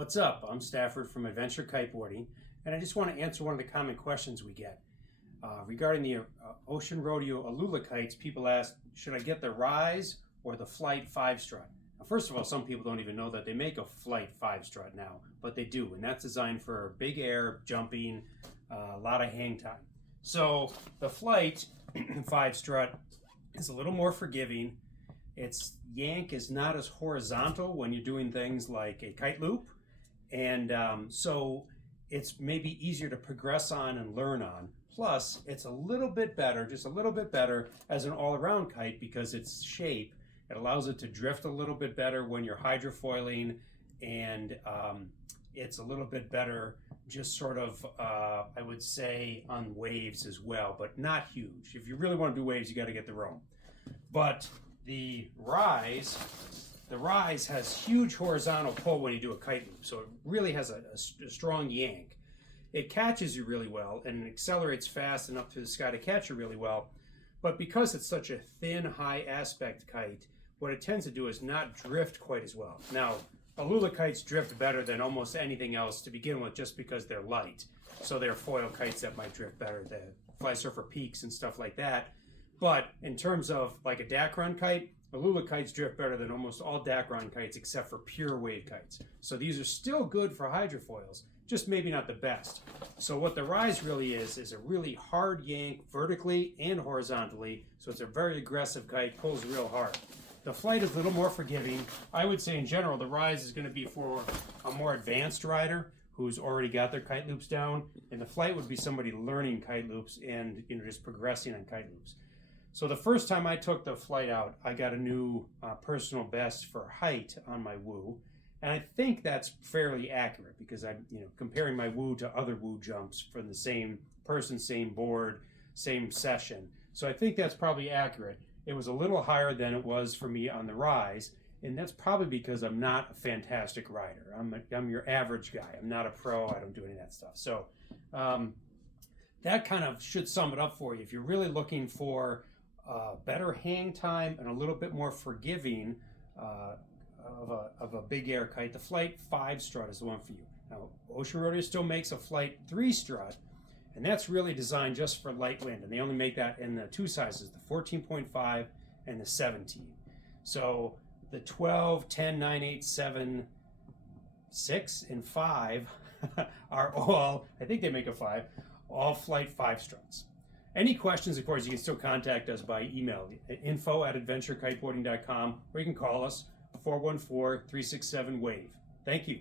What's up? I'm Stafford from Adventure Kiteboarding, and I just want to answer one of the common questions we get. Regarding the Ocean Rodeo Alula kites, people ask, should I get the Rise or the Flite 5-Strut? Now, first of all, some people don't even know that they make a Flite 5-Strut now, but they do, and that's designed for big air, jumping, a lot of hang time. So the Flite 5-Strut is a little more forgiving. Its yank is not as horizontal when you're doing things like a kite loop, and so it's maybe easier to progress on and learn on. Plus, it's a little bit better, just a little bit better as an all-around kite because its shape, it allows it to drift a little bit better when you're hydrofoiling, and it's a little bit better just sort of, I would say, on waves as well, but not huge. If you really want to do waves, you got to get the Rome. But the Rise has huge horizontal pull when you do a kite loop, so it really has a strong yank. It catches you really well and accelerates fast and up through the sky to catch you really well, but because it's such a thin, high aspect kite, what it tends to do is not drift quite as well. Now, Alula kites drift better than almost anything else to begin with just because they're light, so they're foil kites that might drift better, the Fly Surfer Peaks and stuff like that. But in terms of like a Dacron kite, Alula kites drift better than almost all Dacron kites except for pure wave kites. So these are still good for hydrofoils, just maybe not the best. So what the Rise really is a really hard yank vertically and horizontally. So it's a very aggressive kite, pulls real hard. The Flite is a little more forgiving. I would say in general, the Rise is going to be for a more advanced rider who's already got their kite loops down, and the Flite would be somebody learning kite loops and just progressing on kite loops. So the first time I took the Flite out, I got a new personal best for height on my Woo, and I think that's fairly accurate because I'm comparing my Woo to other Woo jumps from the same person, same board, same session. So I think that's probably accurate. It was a little higher than it was for me on the Rise, and that's probably because I'm not a fantastic rider. I'm your average guy. I'm not a pro. I don't do any of that stuff. So that kind of should sum it up for you. If you're really looking for better hang time and a little bit more forgiving of a big air kite, the Flite 5-Strut is the one for you. Now, Ocean Rodeo still makes a Flite 3-Strut, and that's really designed just for light wind, and they only make that in the two sizes, the 14.5 and the 17. So the 12, 10, 9, 8, 7, 6, and 5 are all, I think they make a 5, all Flite 5-Struts. Any questions, of course, you can still contact us by email, info@adventurekiteboarding.com, or you can call us, 414-367-WAVE. Thank you.